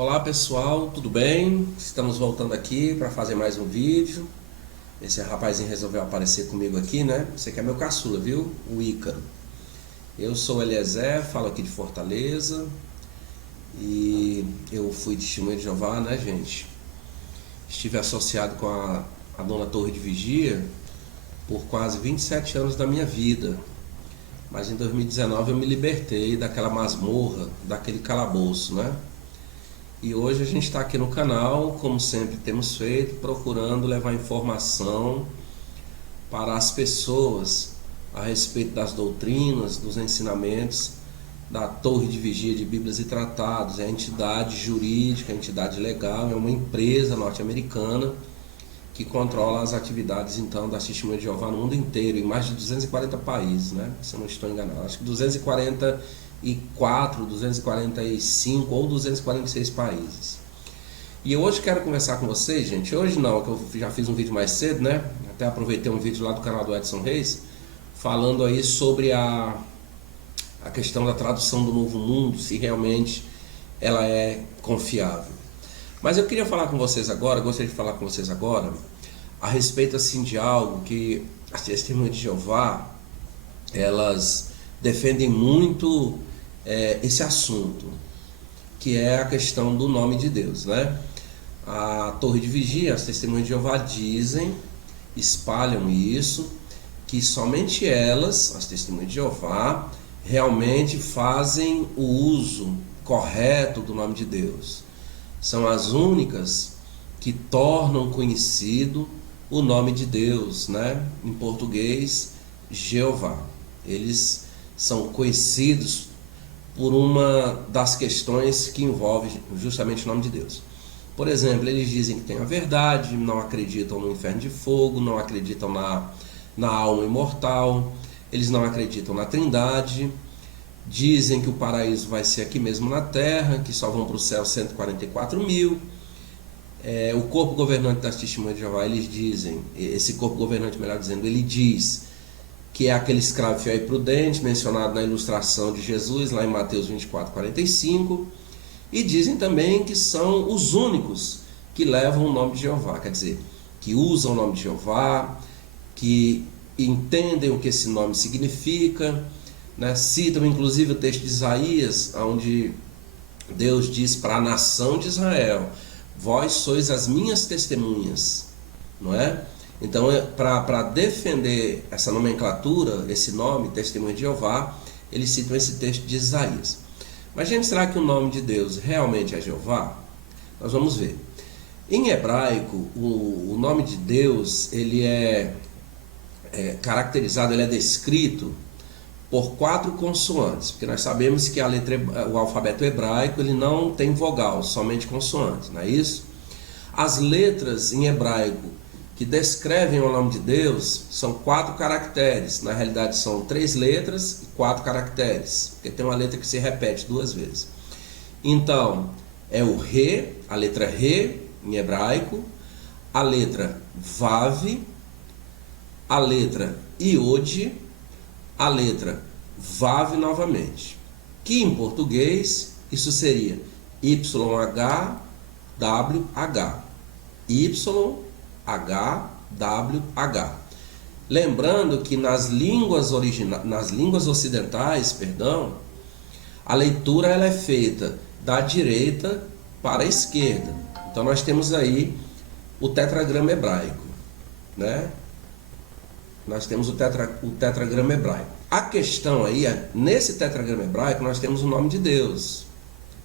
Olá pessoal, tudo bem? Estamos voltando aqui para fazer mais um vídeo. Esse rapazinho resolveu aparecer comigo aqui, né? Você que é meu caçula, viu? O Ícaro. Eu sou o Eliezer, falo aqui de Fortaleza. E eu fui testemunha de Jeová, né, gente? Estive associado com a dona Torre de Vigia por quase 27 anos da minha vida. Mas em 2019 eu me libertei daquela masmorra, daquele calabouço, né? E hoje a gente está aqui no canal, como sempre temos feito, procurando levar informação para as pessoas a respeito das doutrinas, dos ensinamentos da Torre de Vigia de Bíblias e Tratados. É a entidade jurídica, a entidade legal, é uma empresa norte-americana que controla as atividades então da Testemunha de Jeová no mundo inteiro, em mais de 240 países, né? Se eu não estou enganado, acho que 244, 245 ou 246 países. E eu hoje quero conversar com vocês, gente. Hoje não, que eu já fiz um vídeo mais cedo, né? Até aproveitei um vídeo lá do canal do Edson Reis, falando aí sobre a questão da tradução do Novo Mundo, se realmente ela é confiável. Mas eu queria falar com vocês agora, gostaria de falar com vocês agora a respeito assim de algo que as Testemunhas de Jeová, elas defendem muito esse assunto, que é a questão do nome de Deus, né? A Torre de Vigia, as Testemunhas de Jeová dizem, espalham isso, que somente elas, as Testemunhas de Jeová, realmente fazem o uso correto do nome de Deus. São as únicas que tornam conhecido o nome de Deus, né? Em português, Jeová. Eles são conhecidos por uma das questões que envolve justamente o nome de Deus. Por exemplo, eles dizem que tem a verdade, não acreditam no inferno de fogo, não acreditam na alma imortal, eles não acreditam na Trindade. Dizem que o paraíso vai ser aqui mesmo na terra, que só vão para o céu 144 mil. O corpo governante das Testemunhas de Jeová, eles dizem, esse corpo governante, melhor dizendo, ele diz que é aquele escravo fiel e prudente, mencionado na ilustração de Jesus, lá em Mateus 24, 45. E dizem também que são os únicos que levam o nome de Jeová, quer dizer, que usam o nome de Jeová, que entendem o que esse nome significa, né? Citam inclusive o texto de Isaías, onde Deus diz para a nação de Israel: vós sois as minhas testemunhas, não é? Então, para defender essa nomenclatura, esse nome, Testemunha de Jeová, eles citam esse texto de Isaías. Mas, gente, será que o nome de Deus realmente é Jeová? Nós vamos ver. Em hebraico, o nome de Deus, ele é caracterizado, ele é descrito por 4 consoantes, porque nós sabemos que o alfabeto hebraico ele não tem vogal, somente consoantes, não é isso? As letras em hebraico que descrevem o nome de Deus são 4 caracteres, na realidade são 3 letras e 4 caracteres, porque tem uma letra que se repete 2 vezes. Então, é o Re, a letra Re em hebraico, a letra Vav, a letra Iod, a letra Vav novamente, que em português isso seria YHWH, YHWH. Lembrando que nas línguas ocidentais, a leitura ela é feita da direita para a esquerda. Então nós temos aí o tetragrama hebraico, né? Nós temos o tetragrama hebraico. A questão aí é, nesse tetragrama hebraico nós temos o nome de Deus,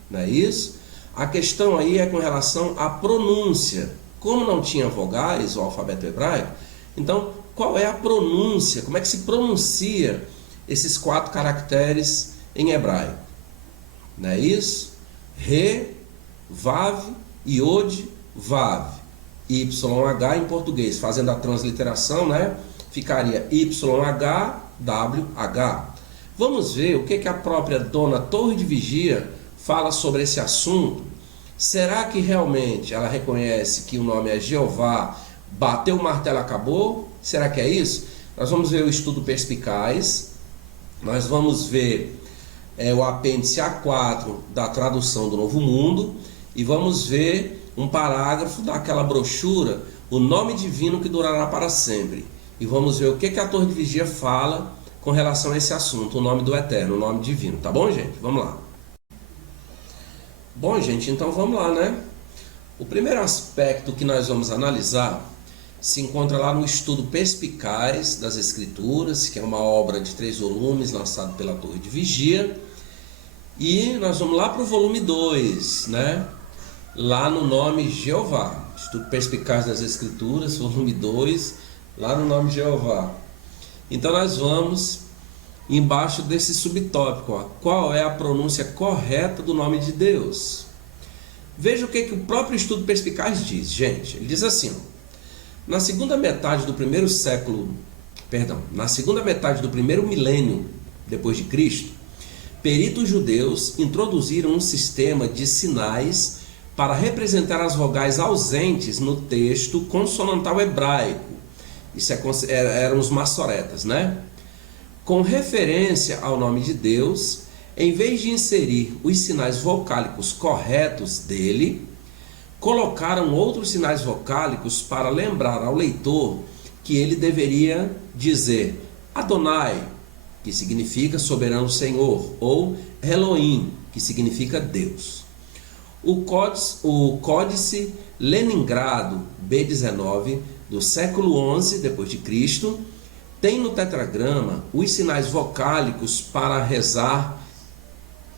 não é isso? A questão aí é com relação à pronúncia. Como não tinha vogais, o alfabeto hebraico, então qual é a pronúncia? Como é que se pronuncia esses 4 caracteres em hebraico? Não é isso? Re, Vav, Iod, Vav. YH em português, fazendo a transliteração, né? Ficaria YHWH. Vamos ver o que a própria dona Torre de Vigia fala sobre esse assunto. Será que realmente ela reconhece que o nome é Jeová, bateu o martelo, acabou? Será que é isso? Nós vamos ver o estudo perspicaz, nós vamos ver o apêndice A4 da tradução do Novo Mundo, e vamos ver um parágrafo daquela brochura, O Nome Divino que Durará para Sempre. E vamos ver o que a Torre de Vigia fala com relação a esse assunto, o nome do Eterno, o nome divino. Tá bom, gente? Vamos lá. Bom, gente, então vamos lá, né? O primeiro aspecto que nós vamos analisar se encontra lá no estudo Perspicaz das Escrituras, que é uma obra de 3 volumes lançada pela Torre de Vigia. E nós vamos lá para o volume 2, né? Lá no nome Jeová. Estudo Perspicaz das Escrituras, volume 2, lá no nome Jeová. Então nós vamos embaixo desse subtópico, ó, qual é a pronúncia correta do nome de Deus? Veja o que o próprio estudo Perspicaz diz, gente. Ele diz assim, ó, na segunda metade do primeiro milênio depois de Cristo, peritos judeus introduziram um sistema de sinais para representar as vogais ausentes no texto consonantal hebraico. Isso eram os maçoretas, né? Com referência ao nome de Deus, em vez de inserir os sinais vocálicos corretos dele, colocaram outros sinais vocálicos para lembrar ao leitor que ele deveria dizer Adonai, que significa soberano Senhor, ou Elohim, que significa Deus. O Códice Leningrado B19 do século XI d.C. tem no tetragrama os sinais vocálicos para rezar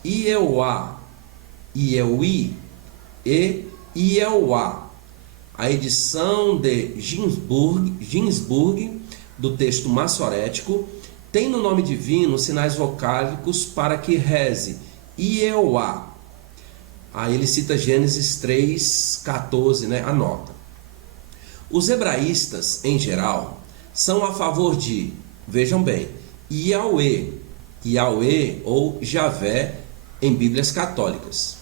Ieuá, Ieuí e Ieuá. A edição de Ginsburg do texto maçorético tem no nome divino sinais vocálicos para que reze Ieuá. Aí ele cita Gênesis 3,14, né? Anota. Os hebraístas, em geral, são a favor de, vejam bem, Yahweh, Yahweh ou Javé em Bíblias católicas,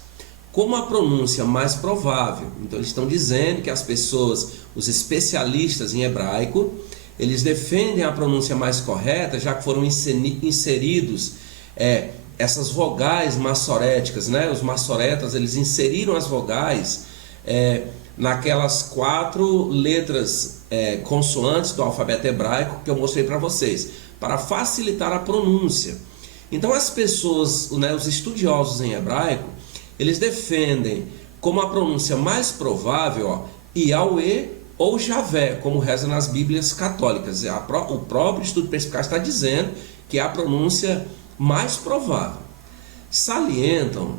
como a pronúncia mais provável. Então eles estão dizendo que as pessoas, os especialistas em hebraico, eles defendem a pronúncia mais correta, já que foram inseridos essas vogais maçoréticas, né? Os maçoretas, eles inseriram as vogais naquelas 4 letras consoantes do alfabeto hebraico que eu mostrei para vocês, para facilitar a pronúncia. Então as pessoas, né, os estudiosos em hebraico, eles defendem como a pronúncia mais provável, ó, Yahweh ou Javé, como reza nas Bíblias católicas. O próprio estudo Perspicaz está dizendo que é a pronúncia mais provável. Salientam,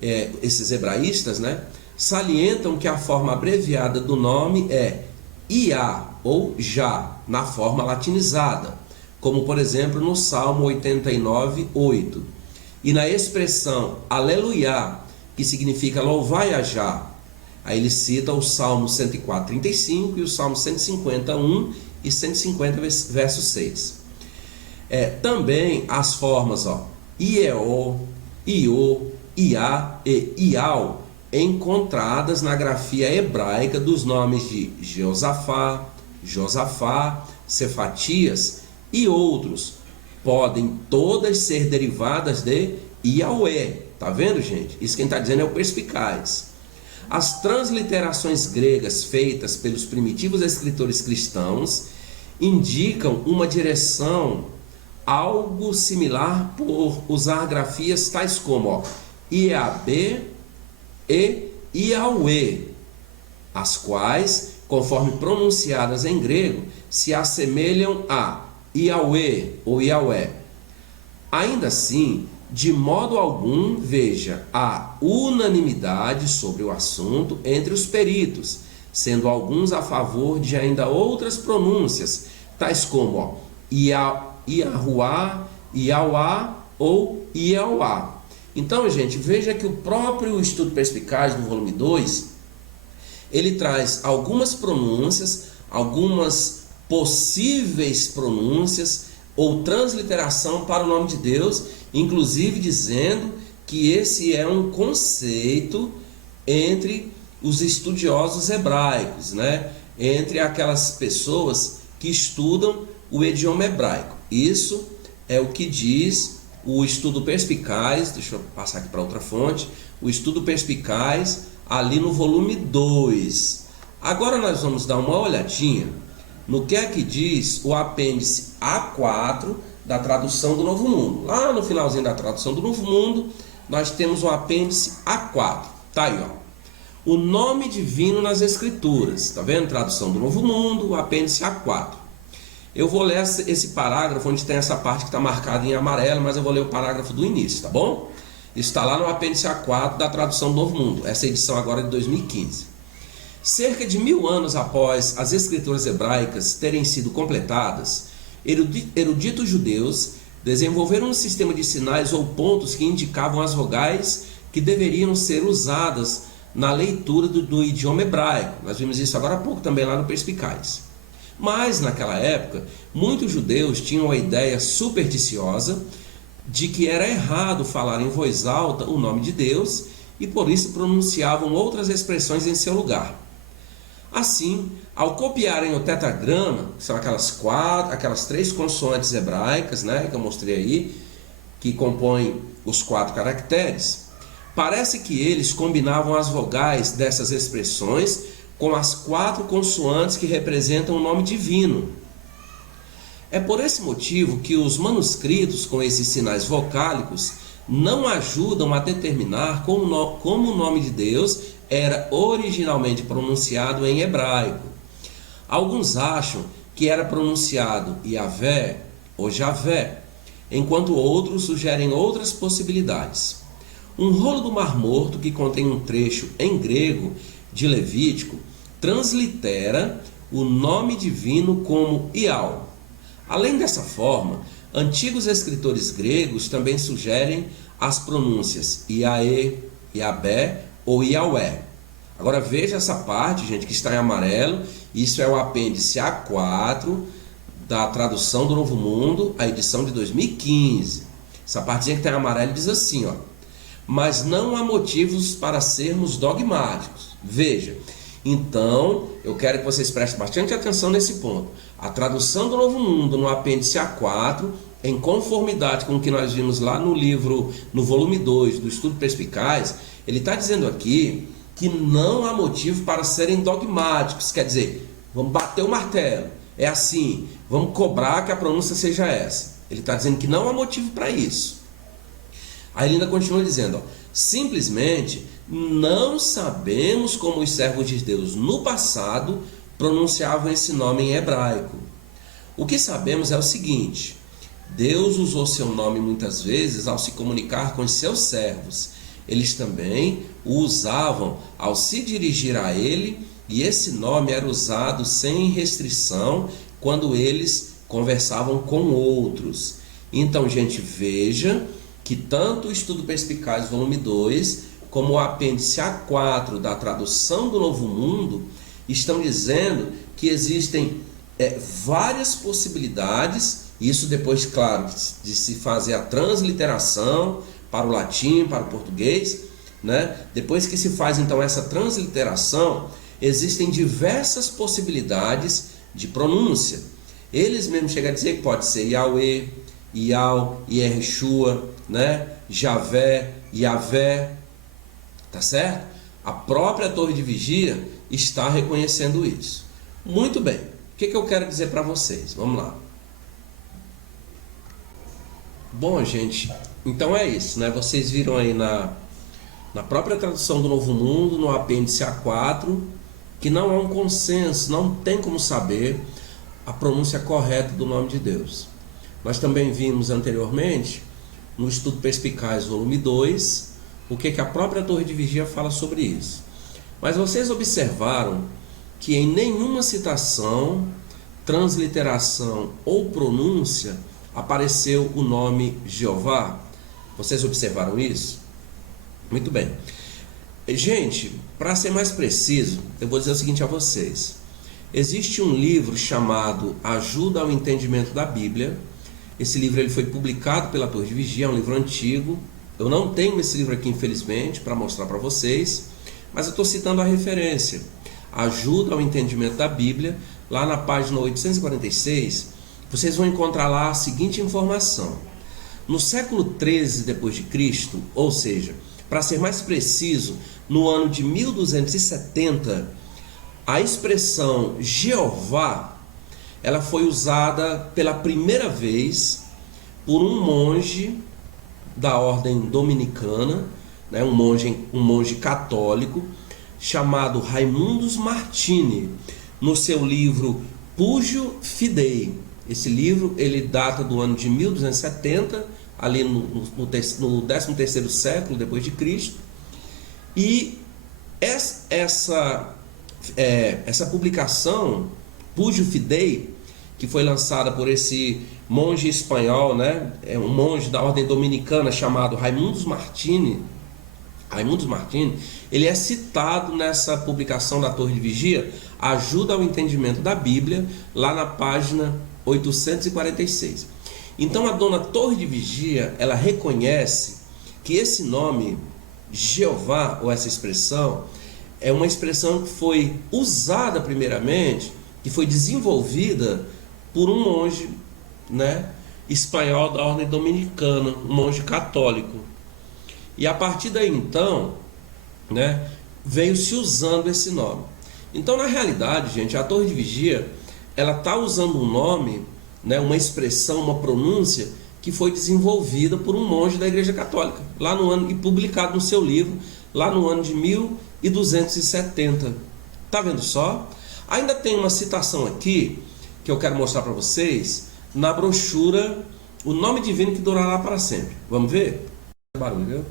esses hebraístas, né, salientam que a forma abreviada do nome é Iá ou Já, na forma latinizada, como por exemplo no Salmo 89:8, e na expressão Aleluia, que significa louvai a Já. Aí ele cita o Salmo 104:35 e o Salmo 151 e 150, verso 6. Também as formas Ieo, Iô, Iá e Iau, encontradas na grafia hebraica dos nomes de Josafá, Cefatias e outros, podem todas ser derivadas de Yahweh. Tá vendo, gente? Isso quem está dizendo é o Perspicaz. As transliterações gregas feitas pelos primitivos escritores cristãos indicam uma direção algo similar por usar grafias tais como IAB e Yahweh, as quais, conforme pronunciadas em grego, se assemelham a Yahweh ou Yahweh. Ainda assim, de modo algum, veja a unanimidade sobre o assunto entre os peritos, sendo alguns a favor de ainda outras pronúncias, tais como Yahuá, Yahwá ou Iauá. Então, gente, veja que o próprio estudo Perspicaz, no volume 2, ele traz algumas pronúncias, algumas possíveis pronúncias ou transliteração para o nome de Deus, inclusive dizendo que esse é um conceito entre os estudiosos hebraicos, né? Entre aquelas pessoas que estudam o idioma hebraico. Isso é o que diz o estudo Perspicaz. Deixa eu passar aqui para outra fonte. O estudo Perspicaz, ali no volume 2. Agora nós vamos dar uma olhadinha no que é que diz o apêndice A4 da tradução do Novo Mundo. Lá no finalzinho da tradução do Novo Mundo, nós temos o apêndice A4. Tá aí, ó. O nome divino nas Escrituras. Tá vendo? Tradução do Novo Mundo, o apêndice A4. Eu vou ler esse parágrafo onde tem essa parte que está marcada em amarelo, mas eu vou ler o parágrafo do início, tá bom? Isso está lá no apêndice A4 da tradução do Novo Mundo. Essa edição agora é de 2015. Cerca de 1000 anos após as escrituras hebraicas terem sido completadas, eruditos judeus desenvolveram um sistema de sinais ou pontos que indicavam as vogais que deveriam ser usadas na leitura do idioma hebraico. Nós vimos isso agora há pouco também lá no Perspicaz. Mas naquela época, muitos judeus tinham a ideia supersticiosa de que era errado falar em voz alta o nome de Deus e por isso pronunciavam outras expressões em seu lugar. Assim, ao copiarem o tetragrama, que são aquelas 3 consoantes hebraicas, né, que eu mostrei aí, que compõem os 4 caracteres, parece que eles combinavam as vogais dessas expressões com as 4 consoantes que representam o nome divino. É por esse motivo que os manuscritos com esses sinais vocálicos não ajudam a determinar como o nome de Deus era originalmente pronunciado em hebraico. Alguns acham que era pronunciado Yahvé ou Javé, enquanto outros sugerem outras possibilidades. Um rolo do Mar Morto, que contém um trecho em grego de Levítico, translitera o nome divino como Ial. Além dessa forma, antigos escritores gregos também sugerem as pronúncias Iaê, Iabé ou Iaué. Agora veja essa parte, gente, que está em amarelo. Isso é o apêndice A4 da tradução do Novo Mundo, a edição de 2015. Essa partezinha que está em amarelo diz assim, ó: mas não há motivos para sermos dogmáticos. Veja, então eu quero que vocês prestem bastante atenção nesse ponto. A tradução do Novo Mundo no apêndice A4, em conformidade com o que nós vimos lá no livro, no volume 2 do Estudo Perspicaz, ele está dizendo aqui que não há motivo para serem dogmáticos. Quer dizer, vamos bater o martelo, é assim, vamos cobrar que a pronúncia seja essa. Ele está dizendo que não há motivo para isso. Aí ele ainda continua dizendo, ó: simplesmente não sabemos como os servos de Deus no passado pronunciavam esse nome em hebraico. O que sabemos é o seguinte: Deus usou seu nome muitas vezes ao se comunicar com os seus servos. Eles também o usavam ao se dirigir a ele, e esse nome era usado sem restrição quando eles conversavam com outros. Então, gente, veja que tanto o Estudo Perspicaz, volume 2, como o apêndice A4 da tradução do Novo Mundo estão dizendo que existem várias possibilidades, isso depois, claro, de se fazer a transliteração para o latim, para o português, né? Depois que se faz então essa transliteração, existem diversas possibilidades de pronúncia. Eles mesmos chegam a dizer que pode ser Yahweh, Ial, Yeshua, né? Javé, Yavé, tá certo? A própria Torre de Vigia está reconhecendo isso. Muito bem, o que eu quero dizer para vocês? Vamos lá. Bom, gente, então é isso, né? Vocês viram aí na própria tradução do Novo Mundo, no apêndice A4, que não há um consenso, não tem como saber a pronúncia correta do nome de Deus. Nós também vimos anteriormente, no Estudo Perspicaz, volume 2, o que a própria Torre de Vigia fala sobre isso. Mas vocês observaram que em nenhuma citação, transliteração ou pronúncia apareceu o nome Jeová? Vocês observaram isso? Muito bem. Gente, para ser mais preciso, eu vou dizer o seguinte a vocês. Existe um livro chamado Ajuda ao Entendimento da Bíblia. Esse livro ele foi publicado pela Torre de Vigia, é um livro antigo. Eu não tenho esse livro aqui, infelizmente, para mostrar para vocês, mas eu estou citando a referência. Ajuda ao Entendimento da Bíblia, lá na página 846, vocês vão encontrar lá a seguinte informação. No século 13 depois de Cristo, ou seja, Para ser mais preciso, no ano de 1270, a expressão Jeová, ela foi usada pela primeira vez por um monge da ordem dominicana, né, um monge católico, chamado Raimundos Martini, no seu livro Pugio Fidei. Esse livro ele data do ano de 1270, ali no 13º século depois de Cristo. E essa publicação, Pugio Fidei, que foi lançada por esse monge espanhol, né, um monge da ordem dominicana chamado Raimundos Martini, ele é citado nessa publicação da Torre de Vigia, Ajuda ao Entendimento da Bíblia, lá na página 846. Então a dona Torre de Vigia, ela reconhece que esse nome, Jeová, ou essa expressão, é uma expressão que foi usada primeiramente, que foi desenvolvida por um monge, né, espanhol da ordem dominicana, um monge católico. E a partir daí então, né, veio se usando esse nome. Então na realidade, gente, a Torre de Vigia, ela está usando um nome, né, uma expressão, uma pronúncia que foi desenvolvida por um monge da Igreja Católica, lá no ano, e publicado no seu livro, lá no ano de 1270. Tá vendo só? Ainda tem uma citação aqui, que eu quero mostrar para vocês, na brochura O Nome Divino que Durará para Sempre. Vamos ver? Barulho, viu?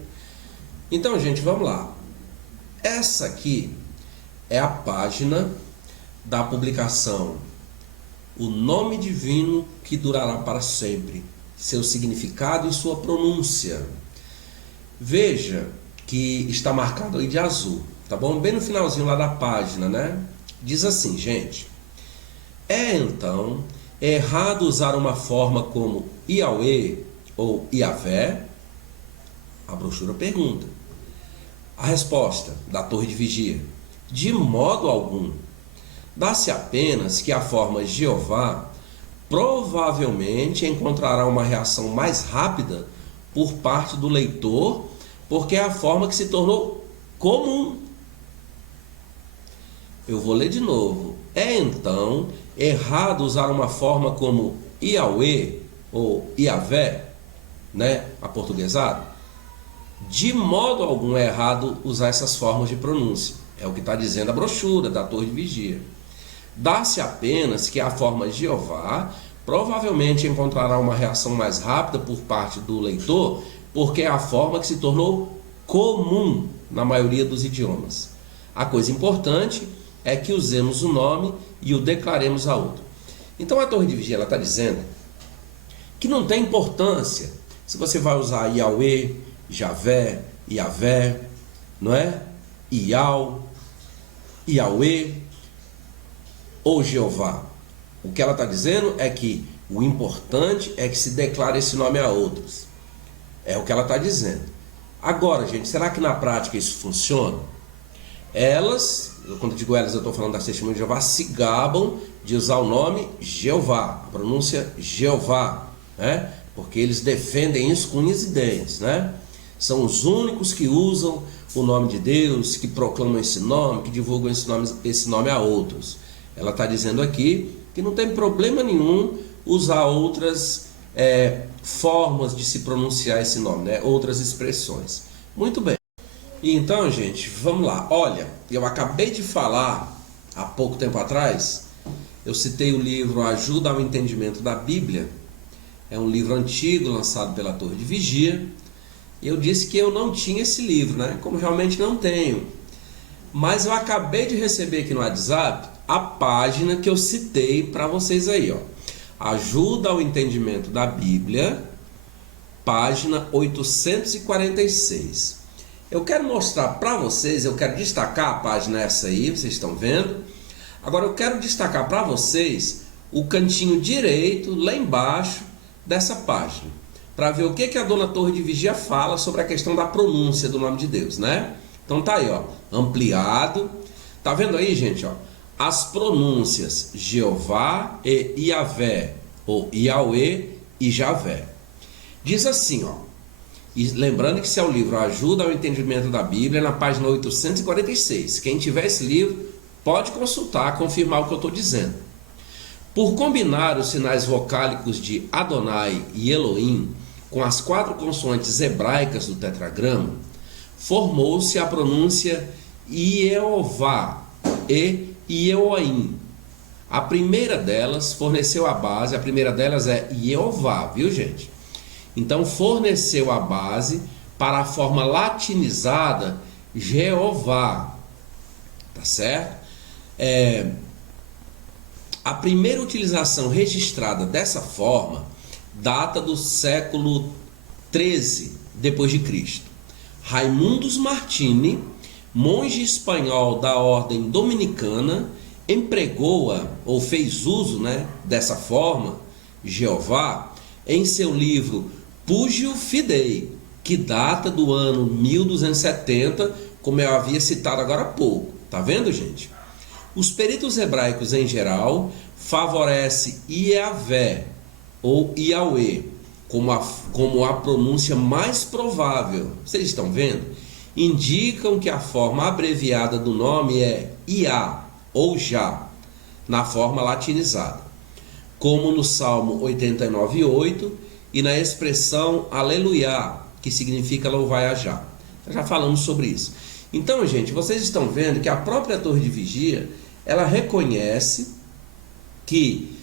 Então, gente, vamos lá. Essa aqui é a página da publicação O Nome Divino que Durará para Sempre, seu significado e sua pronúncia. Veja que está marcado aí de azul, tá bom? Bem no finalzinho lá da página, né? Diz assim, gente: então errado usar uma forma como Yahweh ou Yahvé? A brochura pergunta. A resposta da Torre de Vigia: de modo algum. Dá-se apenas que a forma Jeová provavelmente encontrará uma reação mais rápida por parte do leitor, porque é a forma que se tornou comum. Eu vou ler de novo. Então errado usar uma forma como Yahweh ou Yahvé, né, aportuguesado? De modo algum é errado usar essas formas de pronúncia. É o que está dizendo a brochura da Torre de Vigia. Dá-se apenas que a forma Jeová provavelmente encontrará uma reação mais rápida por parte do leitor, porque é a forma que se tornou comum na maioria dos idiomas. A coisa importante é que usemos o nome e o declaremos a outro. Então a Torre de Vigia ela está dizendo que não tem importância se você vai usar Yahweh, Javé, Yahvé, não é? Iau, Yahweh ou Jeová. O que ela está dizendo é que o importante é que se declare esse nome a outros. É o que ela está dizendo. Agora, gente, será que na prática isso funciona? Elas, quando eu digo elas, eu estou falando das testemunhas de Jeová, se gabam de usar o nome Jeová, a pronúncia Jeová, né? Porque eles defendem isso com unhas e dentes, né? São os únicos que usam o nome de Deus, que proclamam esse nome, que divulgam esse nome a outros. Ela está dizendo aqui que não tem problema nenhum usar outras formas de se pronunciar esse nome, né? Outras expressões. Muito bem. Então, gente, vamos lá. Olha, eu acabei de falar há pouco tempo atrás, eu citei o livro Ajuda ao Entendimento da Bíblia. É um livro antigo, lançado pela Torre de Vigia. Eu disse que eu não tinha esse livro, né? Como realmente não tenho. Mas eu acabei de receber aqui no WhatsApp a página que eu citei para vocês aí, ó. Ajuda ao Entendimento da Bíblia, página 846. Eu quero mostrar para vocês, eu quero destacar a página essa aí, vocês estão vendo. Agora eu quero destacar para vocês o cantinho direito, lá embaixo dessa página, para ver o que a dona Torre de Vigia fala sobre a questão da pronúncia do nome de Deus, né? Então tá aí, ó, ampliado. Tá vendo aí, gente, ó? As pronúncias Jeová e Yahvé, ou Yahweh e Javé. Diz assim, ó: E lembrando que esse é o livro Ajuda ao Entendimento da Bíblia, na página 846. Quem tiver esse livro pode consultar, confirmar o que eu estou dizendo. Por combinar os sinais vocálicos de Adonai e Elohim com as 4 consoantes hebraicas do tetragrama, formou-se a pronúncia Ievá e Ieoim. A primeira delas forneceu a base, a primeira delas é Jeová, viu gente? Então forneceu a base para a forma latinizada Jeová, tá certo? A primeira utilização registrada dessa forma data do século XIII depois de Cristo. Raimundus Martini, monge espanhol da ordem dominicana, empregou-a ou fez uso, dessa forma, Jeová, em seu livro Pugio Fidei, que data do ano 1270, como eu havia citado agora há pouco. Tá vendo, gente? Os peritos hebraicos em geral favorecem Iavé ou Iauê como a pronúncia mais provável. Vocês estão vendo? Indicam que a forma abreviada do nome é Iá ou Já, na forma latinizada, como no Salmo 89:8 e na expressão Aleluia, que significa louvai a Já. Já falamos sobre isso. Então, gente, vocês estão vendo que a própria Torre de Vigia, ela reconhece que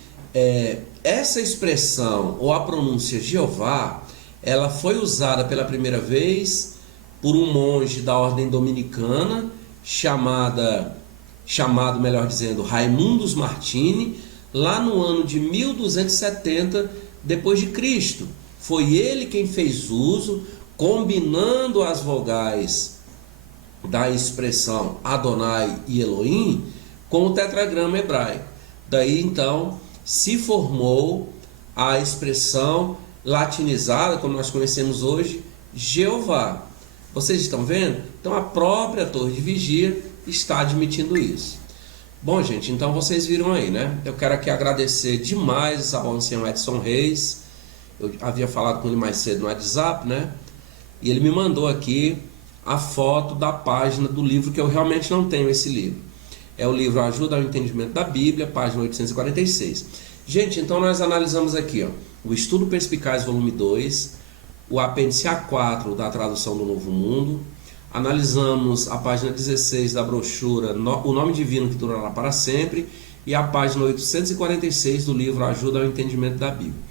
essa expressão ou a pronúncia Jeová, ela foi usada pela primeira vez por um monge da ordem dominicana chamado, melhor dizendo, Raimundus Martini, lá no ano de 1270 depois de Cristo. Foi ele quem fez uso, combinando as vogais da expressão Adonai e Elohim com o tetragrama hebraico. Daí então se formou a expressão latinizada, como nós conhecemos hoje, Jeová. Vocês estão vendo? Então a própria Torre de Vigia está admitindo isso. Bom, gente, então vocês viram aí, né? Eu quero aqui agradecer demais ao ancião Edson Reis. Eu havia falado com ele mais cedo no WhatsApp, né? E ele me mandou aqui a foto da página do livro, que eu realmente não tenho esse livro. É o livro Ajuda ao Entendimento da Bíblia, página 846. Gente, então nós analisamos aqui, ó, o Estudo Perspicaz, volume 2, o apêndice A4 da tradução do Novo Mundo. Analisamos a página 16 da brochura O Nome Divino que Durará para Sempre e a página 846 do livro Ajuda ao Entendimento da Bíblia.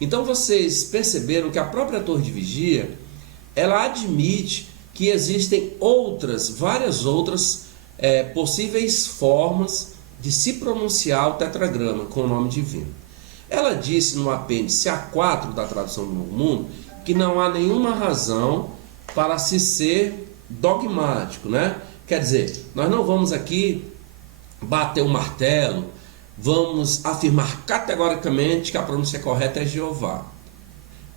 Então vocês perceberam que a própria Torre de Vigia, ela admite que existem várias outras possíveis formas de se pronunciar o tetragrama com o nome divino. Ela disse no apêndice A4 da tradução do Novo Mundo que não há nenhuma razão para se ser dogmático, né? Quer dizer, nós não vamos aqui bater o martelo, vamos afirmar categoricamente que a pronúncia correta é Jeová.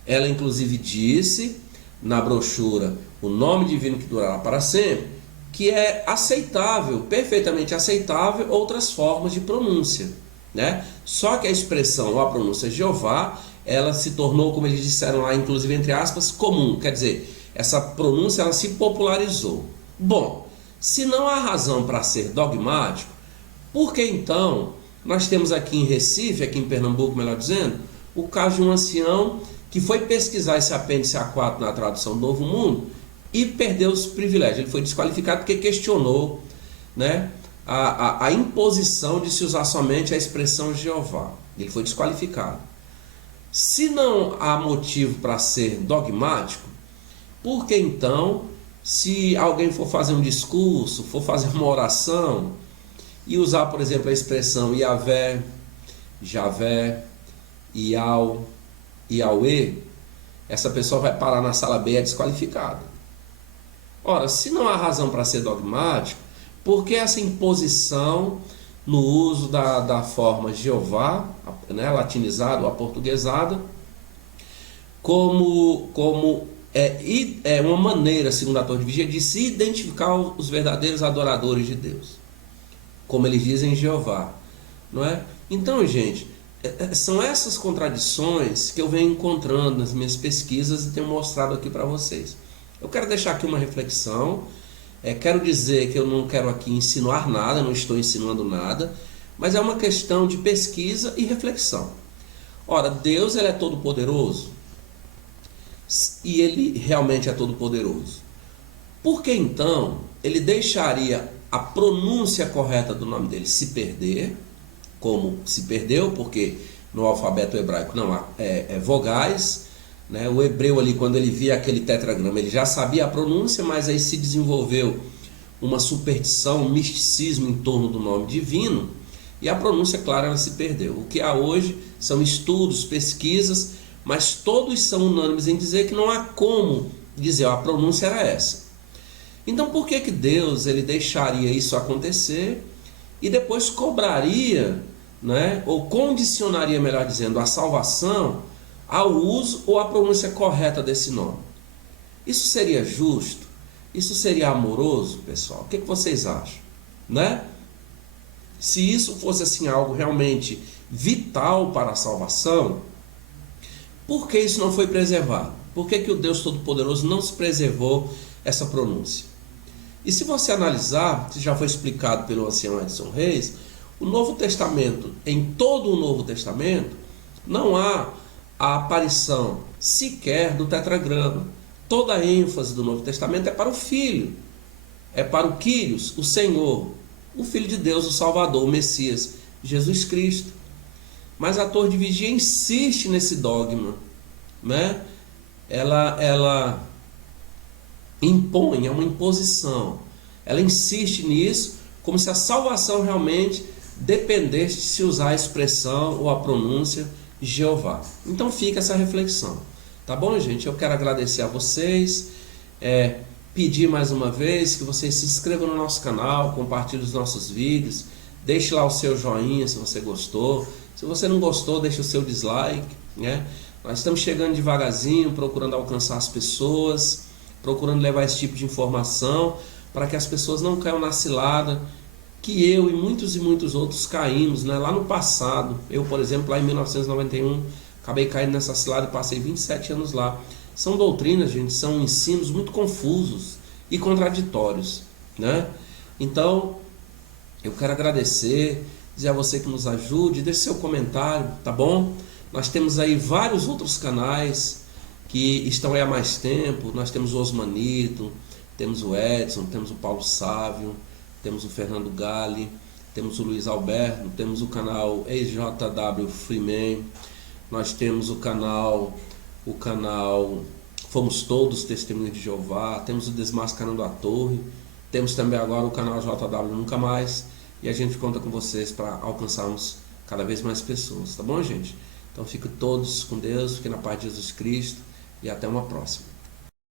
Ela inclusive disse na brochura O Nome Divino que Durará para Sempre que é aceitável, perfeitamente aceitável, outras formas de pronúncia, né? Só que a expressão ou a pronúncia Jeová, ela se tornou, como eles disseram lá, inclusive entre aspas, comum. Quer dizer, essa pronúncia ela se popularizou. Bom, se não há razão para ser dogmático, por que então nós temos aqui em Recife, aqui em Pernambuco, melhor dizendo, o caso de um ancião que foi pesquisar esse apêndice A4 na tradução do Novo Mundo e perdeu os privilégios. Ele foi desqualificado porque questionou, né, a imposição de se usar somente a expressão Jeová. Ele foi desqualificado. Se não há motivo para ser dogmático, por que então, se alguém for fazer um discurso, for fazer uma oração e usar, por exemplo, a expressão Iavé, Javé, Iau, Iauê, essa pessoa vai parar na sala B e é desqualificada. Ora, se não há razão para ser dogmático, por que essa imposição no uso da forma Jeová, né, latinizada ou aportuguesada, como uma maneira, segundo a Torre de Vigia, de se identificar os verdadeiros adoradores de Deus, como eles dizem Jeová, não é? Então, gente, são essas contradições que eu venho encontrando nas minhas pesquisas e tenho mostrado aqui para vocês. Eu quero deixar aqui uma reflexão. Quero dizer que eu não quero aqui insinuar nada, não estou insinuando nada, mas é uma questão de pesquisa e reflexão. Ora, Deus, ele é todo poderoso, e ele realmente é todo poderoso. Por que então ele deixaria a pronúncia correta do nome dele se perder, como se perdeu, porque no alfabeto hebraico não há vogais, né? O hebreu ali, quando ele via aquele tetragrama, ele já sabia a pronúncia, mas aí se desenvolveu uma superstição, um misticismo em torno do nome divino, e a pronúncia, claro, ela se perdeu. O que há hoje são estudos, pesquisas, mas todos são unânimes em dizer que não há como dizer, a pronúncia era essa. Então por que Deus ele deixaria isso acontecer e depois cobraria, né, ou condicionaria, melhor dizendo, a salvação ao uso ou à pronúncia correta desse nome? Isso seria justo? Isso seria amoroso, pessoal? O que vocês acham? Né? Se isso fosse assim algo realmente vital para a salvação, por que isso não foi preservado? Por que o Deus Todo-Poderoso não se preservou essa pronúncia? E se você analisar, que já foi explicado pelo ancião Edson Reis, o Novo Testamento, em todo o Novo Testamento, não há a aparição sequer do tetragrama. Toda a ênfase do Novo Testamento é para o Filho, é para o Kyrios, o Senhor, o Filho de Deus, o Salvador, o Messias, Jesus Cristo. Mas a Torre de Vigia insiste nesse dogma, né? Ela impõe, é uma imposição. Ela insiste nisso como se a salvação realmente dependesse de se usar a expressão ou a pronúncia Jeová. Então fica essa reflexão, tá bom, gente? Eu quero agradecer a vocês, pedir mais uma vez que vocês se inscrevam no nosso canal, compartilhem os nossos vídeos, deixe lá o seu joinha se você gostou. Se você não gostou, deixe o seu dislike, né? Nós estamos chegando devagarzinho, procurando alcançar as pessoas, procurando levar esse tipo de informação para que as pessoas não caiam na cilada que eu e muitos outros caímos, né? Lá no passado. Eu, por exemplo, lá em 1991, acabei caindo nessa cilada e passei 27 anos lá. São doutrinas, gente, são ensinos muito confusos e contraditórios, né? Então, eu quero agradecer, dizer a você que nos ajude, deixe seu comentário, tá bom? Nós temos aí vários outros canais que estão aí há mais tempo. Nós temos o Osmanito, temos o Edson, temos o Paulo Sávio, temos o Fernando Gali, temos o Luiz Alberto, temos o canal EJW Freeman, nós temos o canal Fomos Todos Testemunhos de Jeová, temos o Desmascarando a Torre, temos também agora o canal JW Nunca Mais, e a gente conta com vocês para alcançarmos cada vez mais pessoas, tá bom, gente? Então fiquem todos com Deus, fiquem na paz de Jesus Cristo e até uma próxima.